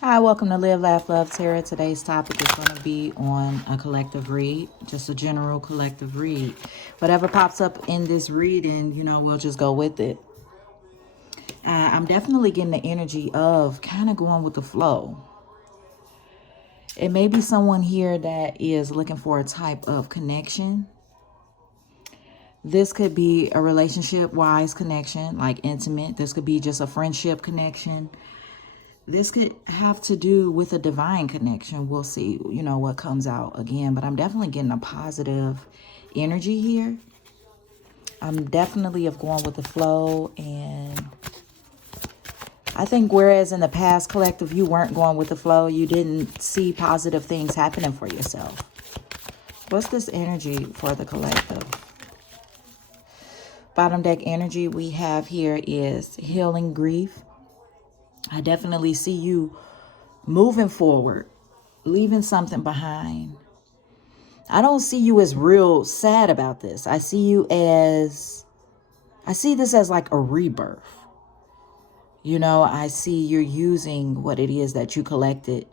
Hi, welcome to Live, Laugh, Love Tarot. Today's topic is going to be on a collective read, just a general collective read. Whatever pops up in this reading, we'll just go with it. I'm definitely getting the energy of kind of going with the flow. It may be someone here that is looking for a type of connection. This could be a relationship-wise connection, like intimate. This could be just a friendship connection. This could have to do with a divine connection. We'll see, what comes out again. But I'm definitely getting a positive energy here. I'm definitely of going with the flow. And I think whereas in the past, collective, you weren't going with the flow. You didn't see positive things happening for yourself. What's this energy for the collective? Bottom deck energy we have here is healing grief. I definitely see you moving forward, leaving something behind. I don't see you as real sad about this. I see this as like a rebirth. I see you're using what it is that you collected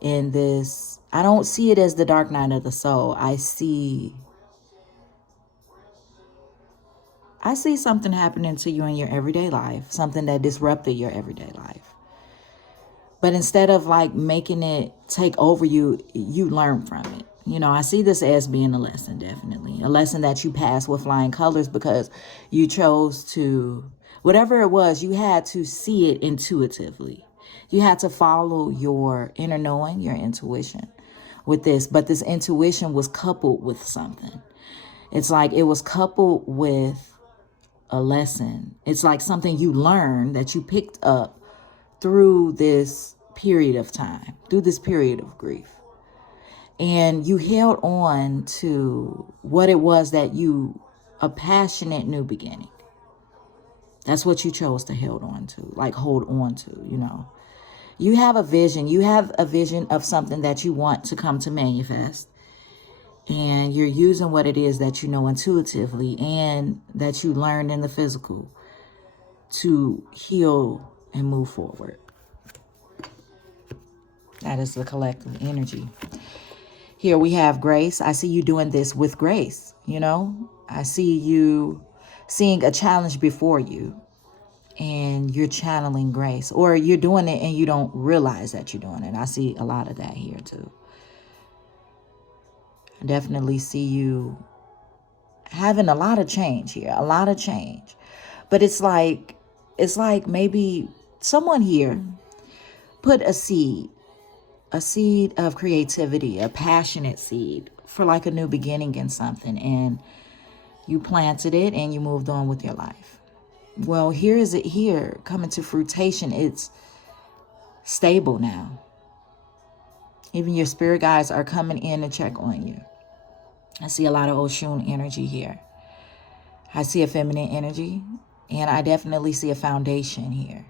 in this. I don't see it as the dark night of the soul. I see something happening to you in your everyday life, something that disrupted your everyday life. But instead of like making it take over you, you learn from it. I see this as being a lesson, definitely. A lesson that you passed with flying colors because you chose to, whatever it was, you had to see it intuitively. You had to follow your inner knowing, your intuition with this. But this intuition was coupled with something. It's like it was coupled with a lesson. It's like something you learned that you picked up through this period of time, through this period of grief. And you held on to what it was that a passionate new beginning. That's what you chose to hold on to. You have a vision. You have a vision of something that you want to come to manifest. And you're using what it is that you know intuitively and that you learned in the physical to heal and move forward. That is the collective energy. Here we have grace. I see you doing this with grace, I see you seeing a challenge before you and you're channeling grace, or you're doing it and you don't realize that you're doing it. I see a lot of that here too. I definitely see you having a lot of change here, a lot of change. But it's like maybe someone here put a seed of creativity, a passionate seed for like a new beginning in something, and you planted it and you moved on with your life. Well, here coming to fruition. It's stable now. Even your spirit guides are coming in to check on you. I see a lot of Oshun energy here. I see a feminine energy, and I definitely see a foundation here.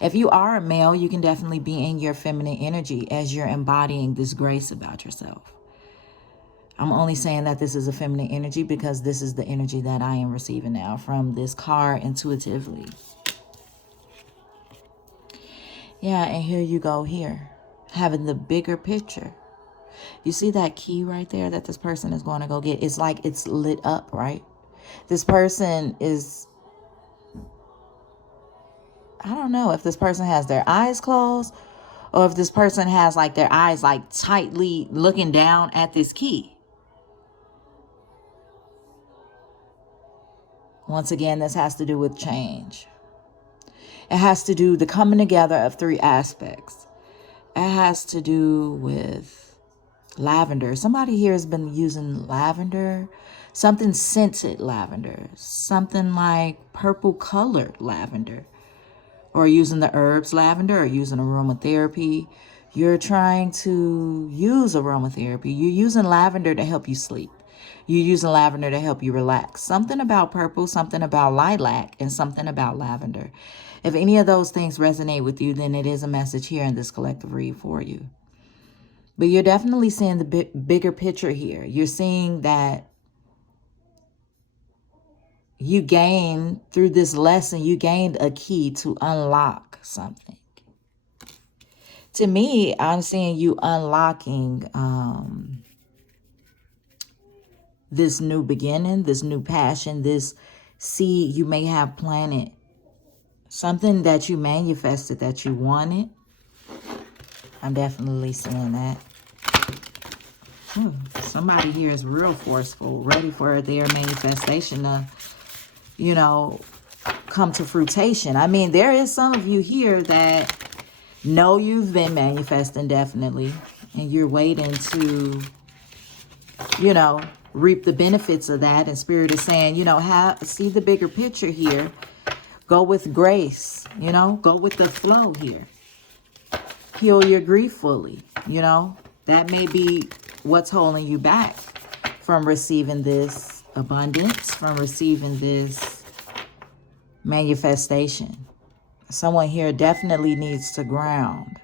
If you are a male, you can definitely be in your feminine energy as you're embodying this grace about yourself. I'm only saying that this is a feminine energy because this is the energy that I am receiving now from this card intuitively. Yeah, and here you go here, having the bigger picture. You see that key right there that this person is going to go get? It's like it's lit up, right? This person is, I don't know if this person has their eyes closed or if this person has like their eyes like tightly looking down at this key. Once again, this has to do with change. It has to do the coming together of three aspects. It has to do with lavender. Somebody here has been using lavender, something scented lavender, something like purple colored lavender, or using the herbs lavender, or using aromatherapy. You're trying to use aromatherapy. You're using lavender to help you sleep. You're using lavender to help you relax. Something about purple, something about lilac, and something about lavender. If any of those things resonate with you, then it is a message here in this collective read for you. But you're definitely seeing the bigger picture here. You're seeing that you gained, through this lesson, you gained a key to unlock something. To me, I'm seeing you unlocking this new beginning, this new passion, this seed you may have planted, something that you manifested that you wanted. I'm definitely seeing that. Somebody here is real forceful, ready for their manifestation to, you know, come to fruition. I mean, there is some of you here that know you've been manifesting definitely, and you're waiting to, you know, reap the benefits of that. And Spirit is saying, you know, see the bigger picture here. Go with grace, you know, go with the flow here. Heal your grief fully, you know. That may be what's holding you back from receiving this abundance, from receiving this manifestation. Someone here definitely needs to ground.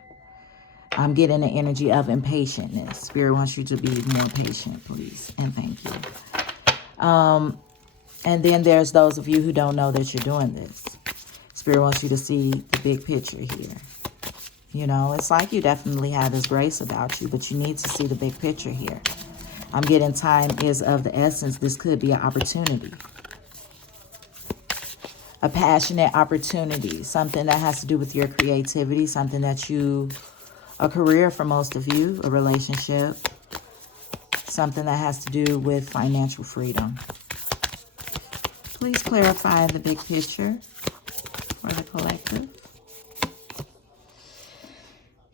I'm getting the energy of impatientness. Spirit wants you to be more patient, please. And thank you. And then there's those of you who don't know that you're doing this. Spirit wants you to see the big picture here. You know, it's like you definitely have this grace about you, but you need to see the big picture here. I'm getting time is of the essence. This could be an opportunity. A passionate opportunity. Something that has to do with your creativity. Something that a career for most of you. A relationship. Something that has to do with financial freedom. Please clarify the big picture for the collective.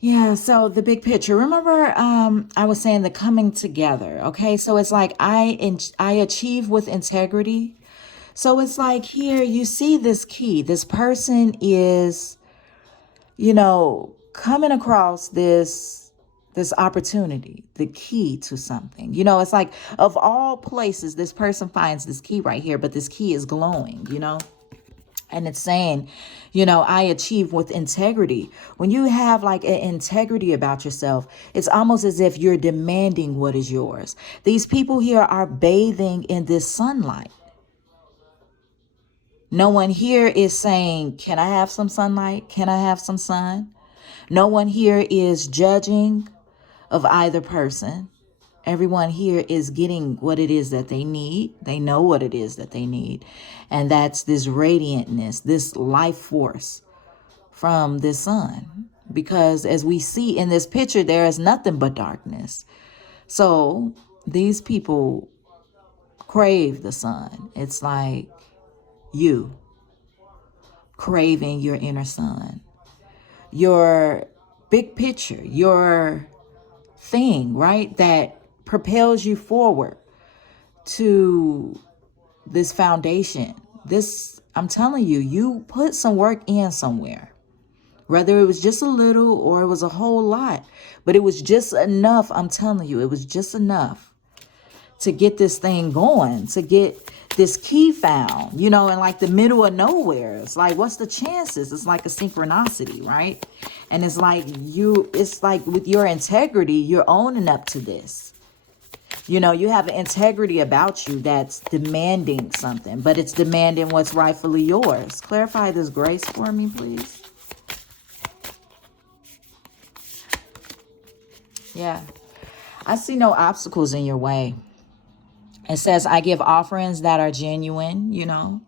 Yeah, so the big picture. Remember, I was saying the coming together. Okay, so it's like I achieve with integrity. So it's like here you see this key. This person is, you know, coming across this opportunity, the key to something. You know, it's like of all places, this person finds this key right here, but this key is glowing, you know. And it's saying, you know, I achieve with integrity. When you have like an integrity about yourself, it's almost as if you're demanding what is yours. These people here are bathing in this sunlight. No one here is saying, can I have some sunlight? Can I have some sun? No one here is judging of either person. Everyone here is getting what it is that they need. They know what it is that they need. And that's this radiantness, this life force from the sun. Because as we see in this picture, there is nothing but darkness. So these people crave the sun. It's like you craving your inner sun. Your big picture, your thing, right? That propels you forward to this foundation. This, I'm telling you, you put some work in somewhere, whether it was just a little or it was a whole lot, but it was just enough. I'm telling you, it was just enough to get this thing going, to get this key found, you know, in like the middle of nowhere. It's like, what's the chances? It's like a synchronicity, right? And it's like it's like with your integrity, you're owning up to this. You know, you have an integrity about you that's demanding something, but it's demanding what's rightfully yours. Clarify this grace for me, please. Yeah. I see no obstacles in your way. It says, I give offerings that are genuine, you know.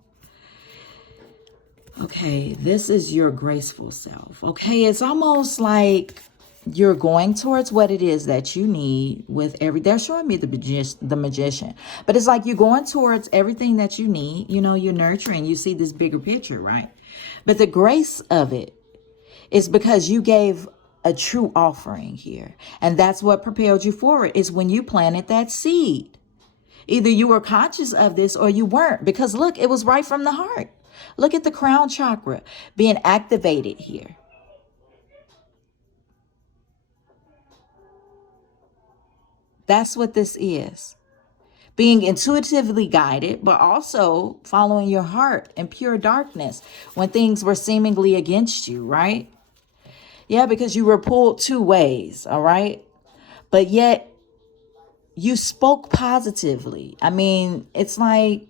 Okay, this is your graceful self. Okay, it's almost like you're going towards what it is that you need with they're showing me the magician, but it's like you're going towards everything that you need. You know, you're nurturing, you see this bigger picture, right? But the grace of it is because you gave a true offering here. And that's what propelled you forward, is when you planted that seed. Either you were conscious of this or you weren't, because look, it was right from the heart. Look at the crown chakra being activated here. That's what this is. Being intuitively guided, but also following your heart in pure darkness when things were seemingly against you, right? Yeah, because you were pulled two ways, all right? But yet you spoke positively. I mean, it's like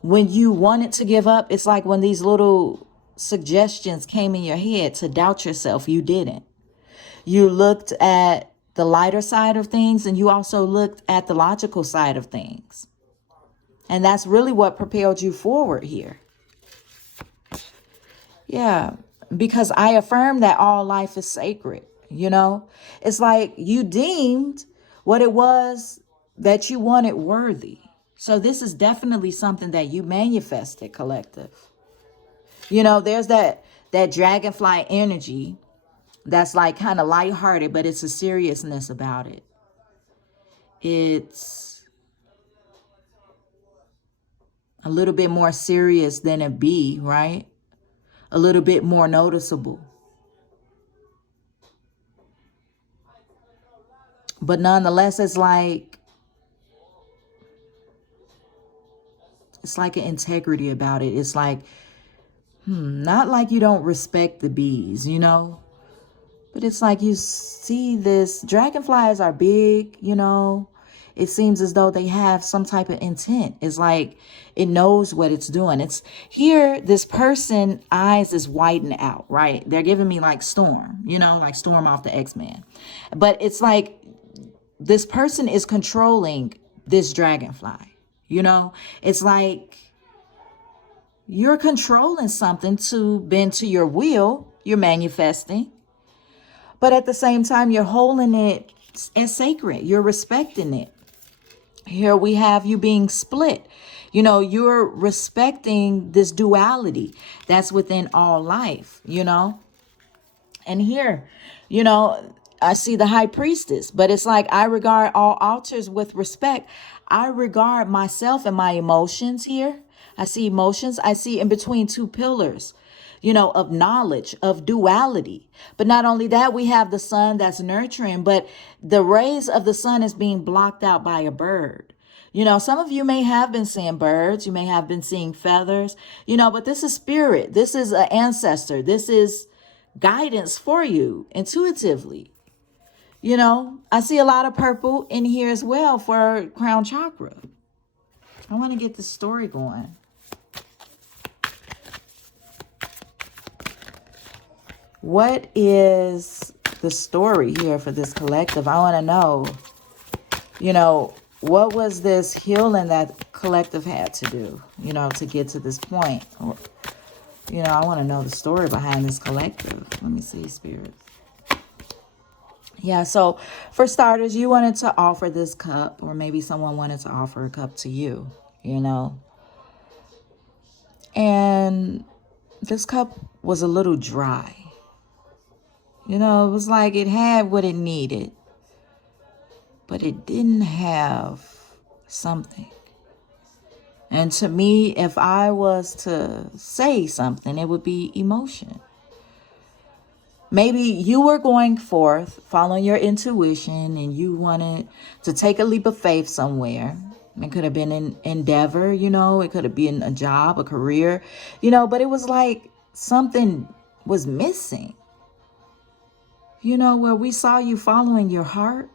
when you wanted to give up, it's like when these little suggestions came in your head to doubt yourself, you didn't. You looked at the lighter side of things, and you also looked at the logical side of things. And that's really what propelled you forward here. Yeah, because I affirm that all life is sacred, you know? It's like you deemed what it was that you wanted worthy. So this is definitely something that you manifested, collective. You know, there's that dragonfly energy that's like kind of lighthearted, but it's a seriousness about it. It's a little bit more serious than a bee, right? A little bit more noticeable. But nonetheless, it's like an integrity about it. It's like, not like you don't respect the bees, you know? But it's like you see this, dragonflies are big, you know? It seems as though they have some type of intent. It's like it knows what it's doing. It's here, this person eyes is whitened out, right? They're giving me like Storm, you know, like Storm off the X-Men. But it's like this person is controlling this dragonfly, you know? It's like you're controlling something to bend to your will. You're manifesting. But at the same time, you're holding it as sacred. You're respecting it. Here we have you being split. You know, you're respecting this duality that's within all life, you know. And here, you know, I see the high priestess, but it's like I regard all altars with respect. I regard myself and my emotions here. I see emotions. I see in between two pillars, you know, of knowledge, of duality. But not only that, we have the sun that's nurturing, but the rays of the sun is being blocked out by a bird. You know, some of you may have been seeing birds. You may have been seeing feathers, you know, but this is spirit. This is an ancestor. This is guidance for you intuitively. You know, I see a lot of purple in here as well for crown chakra. I want to get the story going. What is the story here for this collective? I want to know, you know, what was this healing that collective had to do, you know, to get to this point? Or, you know, I want to know the story behind this collective. Let me see, Spirit. Yeah, so for starters, you wanted to offer this cup, or maybe someone wanted to offer a cup to you, you know. And this cup was a little dry. You know, it was like it had what it needed, but it didn't have something. And to me, if I was to say something, it would be emotion. Maybe you were going forth, following your intuition, and you wanted to take a leap of faith somewhere. It could have been an endeavor, you know, it could have been a job, a career, you know, but it was like something was missing. You know, where we saw you following your heart.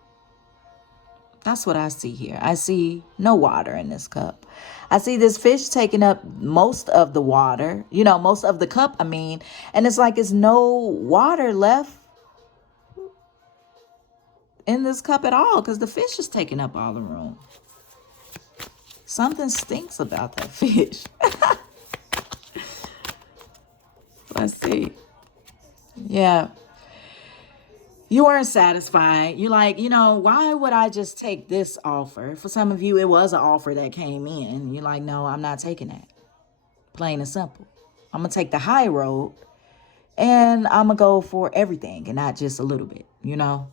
That's what I see here. I see no water in this cup. I see this fish taking up most of the water, you know, most of the cup, I mean, and it's like it's no water left in this cup at all because the fish is taking up all the room. Something stinks about that fish. Let's see. Yeah. You weren't satisfied. You're like, you know, why would I just take this offer? For some of you, it was an offer that came in. You're like, no, I'm not taking that. Plain and simple. I'm going to take the high road and I'm going to go for everything and not just a little bit, you know.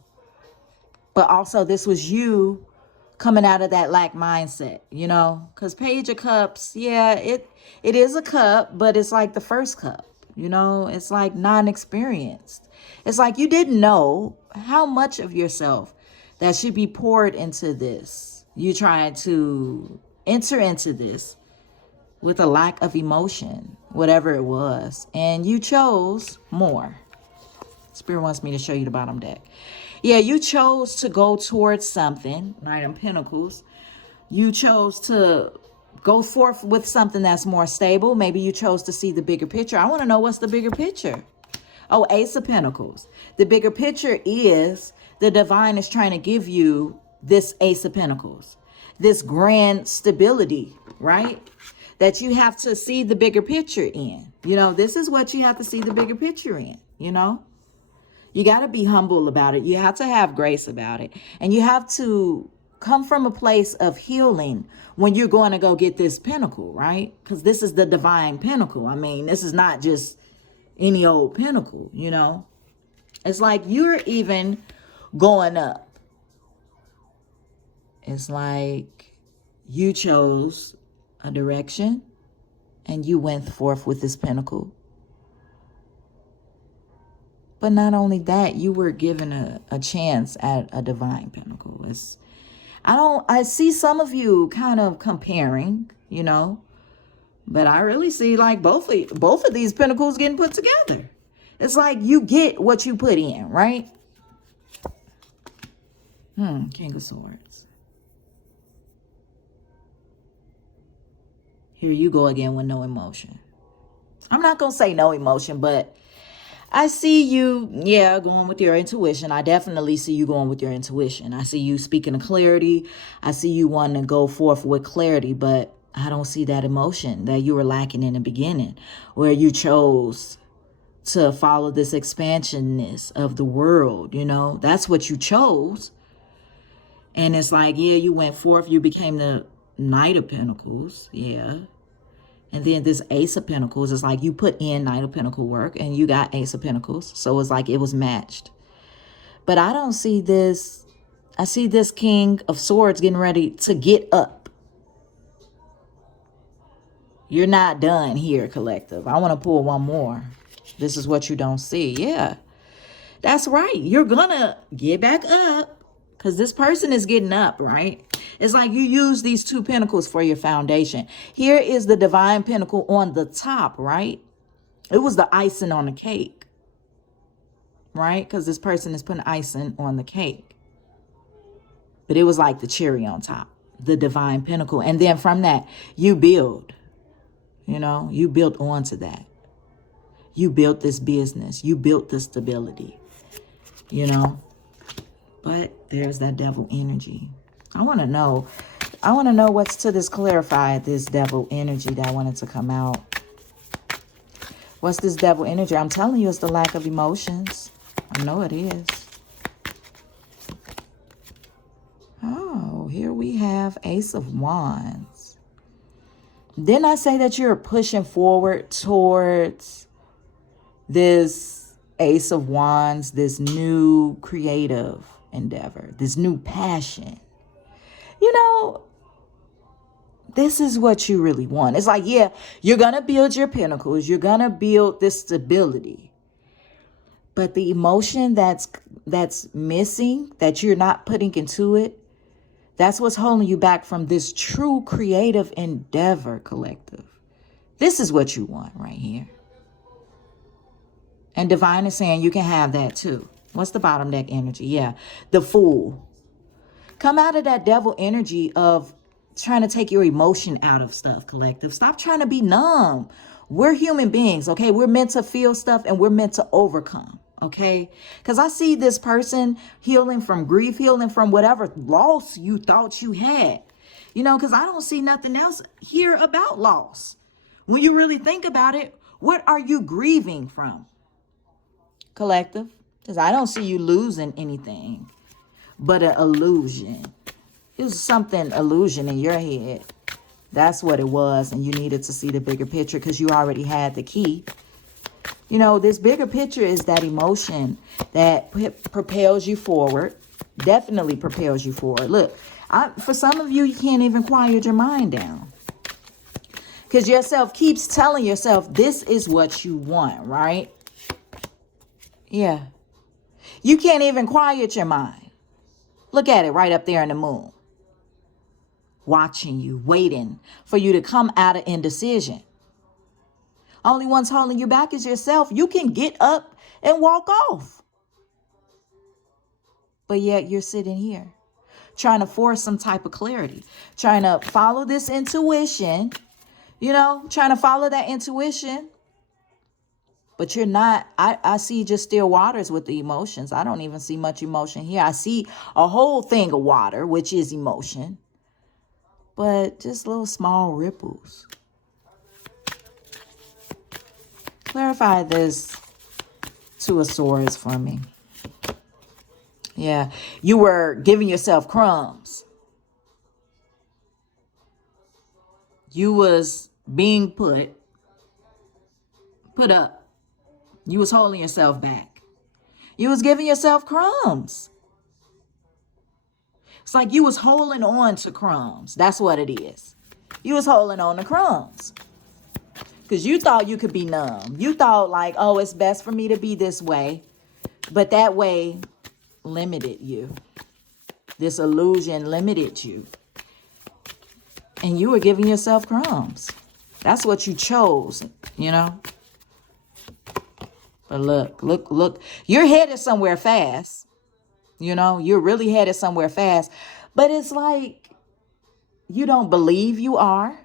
But also this was you coming out of that lack mindset, you know, because Page of Cups, yeah, it is a cup, but it's like the first cup. You know, it's like non-experienced. It's like you didn't know how much of yourself that should be poured into this. You tried to enter into this with a lack of emotion, whatever it was. And you chose more. Spirit wants me to show you the bottom deck. Yeah, you chose to go towards something, Knight of Pentacles. You chose to go forth with something that's more stable. Maybe you chose to see the bigger picture. I want to know what's the bigger picture. Oh, Ace of Pentacles. The bigger picture is the divine is trying to give you this Ace of Pentacles, this grand stability, right? That you have to see the bigger picture in. You know, this is what you have to see the bigger picture in, you know? You got to be humble about it. You have to have grace about it. And you have to come from a place of healing when you're going to go get this pinnacle, right? Because this is the divine pinnacle. I mean, this is not just any old pinnacle, you know? It's like you're even going up. It's like you chose a direction and you went forth with this pinnacle. But not only that, you were given a chance at a divine pinnacle. I see some of you kind of comparing, you know, but I really see like both of these pinnacles getting put together. It's like you get what you put in, right? King of Swords. Here you go again with no emotion. I'm not going to say no emotion, but I see you, going with your intuition. I definitely see you going with your intuition. I see you speaking of clarity. I see you wanting to go forth with clarity, but I don't see that emotion that you were lacking in the beginning, where you chose to follow this expansionness of the world, you know. That's what you chose. And it's like, you went forth. You became the Knight of Pentacles, And then this Ace of Pentacles is like you put in Knight of Pentacle work and you got Ace of Pentacles. So it's like it was matched. But I don't see this. I see this King of Swords getting ready to get up. You're not done here, collective. I want to pull one more. This is what you don't see. Yeah, that's right. You're going to get back up because this person is getting up, right? It's like you use these two pentacles for your foundation. Here is the divine pentacle on the top, right? It was the icing on the cake, right? Because this person is putting icing on the cake. But it was like the cherry on top, the divine pentacle. And then from that, you build, you know, you built onto that. You built this business. You built the stability, you know. But there's that devil energy. I want to know what's to this clarify this devil energy that wanted to come out. What's this devil energy? I'm telling you, it's the lack of emotions. I know it is. Oh, here we have Ace of Wands. Didn't I say that you're pushing forward towards this Ace of Wands, this new creative endeavor, this new passion? You know, this is what you really want. It's like, you're going to build your pinnacles. You're going to build this stability. But the emotion that's missing, that you're not putting into it, that's what's holding you back from this true creative endeavor, collective. This is what you want right here. And divine is saying you can have that too. What's the bottom deck energy? Yeah, the Fool. Come out of that devil energy of trying to take your emotion out of stuff, collective. Stop trying to be numb. We're human beings, okay? We're meant to feel stuff and we're meant to overcome, okay? Because I see this person healing from grief, healing from whatever loss you thought you had. You know, because I don't see nothing else here about loss. When you really think about it, what are you grieving from, collective? Because I don't see you losing anything but an illusion. It was something illusion in your head. That's what it was. And you needed to see the bigger picture because you already had the key. You know, this bigger picture is that emotion that propels you forward. Definitely propels you forward. Look, for some of you, you can't even quiet your mind down. Because yourself keeps telling yourself this is what you want, right? Yeah. You can't even quiet your mind. Look at it right up there in the moon. Watching you, waiting for you to come out of indecision. Only one's holding you back is yourself. You can get up and walk off. But yet you're sitting here trying to force some type of clarity, trying to follow this intuition, you know, trying to follow that intuition. But you're not, I see just still waters with the emotions. I don't even see much emotion here. I see a whole thing of water, which is emotion. But just little small ripples. Clarify this Two of Swords for me. Yeah, you were giving yourself crumbs. You was being put up. You was holding yourself back. You was giving yourself crumbs. It's like you was holding on to crumbs. That's what it is. You was holding on to crumbs. Because you thought you could be numb. You thought like, oh, it's best for me to be this way. But that way limited you. This illusion limited you. And you were giving yourself crumbs. That's what you chose, you know. But look. You're headed somewhere fast. You know, you're really headed somewhere fast. But it's like you don't believe you are.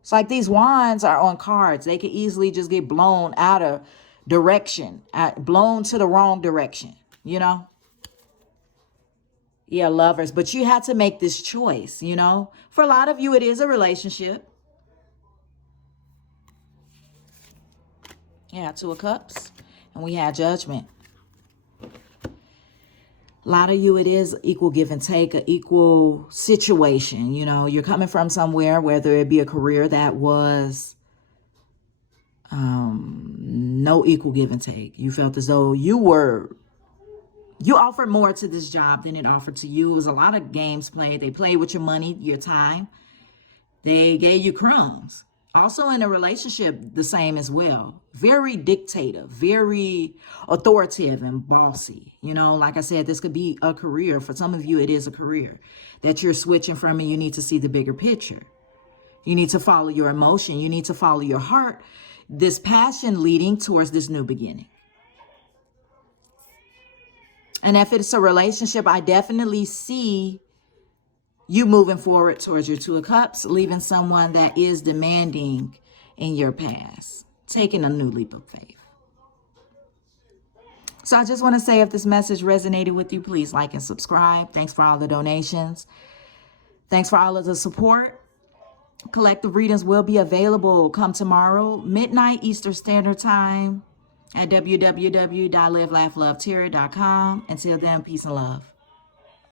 It's like these wands are on cards. They could easily just get blown out of direction, blown to the wrong direction, you know? Yeah, lovers. But you had to make this choice, you know? For a lot of you, it is a relationship. Yeah, Two of Cups. And we had Judgment. A lot of you, it is equal give and take, an equal situation. You know, you're coming from somewhere, whether it be a career that was no equal give and take. You felt as though you offered more to this job than it offered to you. It was a lot of games played. They played with your money, your time. They gave you crumbs. Also in a relationship, the same as well. Very dictative, very authoritative and bossy. You know, like I said, this could be a career. For some of you, it is a career that you're switching from, and you need to see the bigger picture. You need to follow your emotion. You need to follow your heart. This passion leading towards this new beginning. And if it's a relationship, I definitely see you moving forward towards your Two of Cups, leaving someone that is demanding in your past, taking a new leap of faith. So I just want to say, if this message resonated with you, please like and subscribe. Thanks for all the donations. Thanks for all of the support. Collective readings will be available come tomorrow, midnight Eastern Standard Time at www.livelaughlovtarot.com. Until then, peace and love.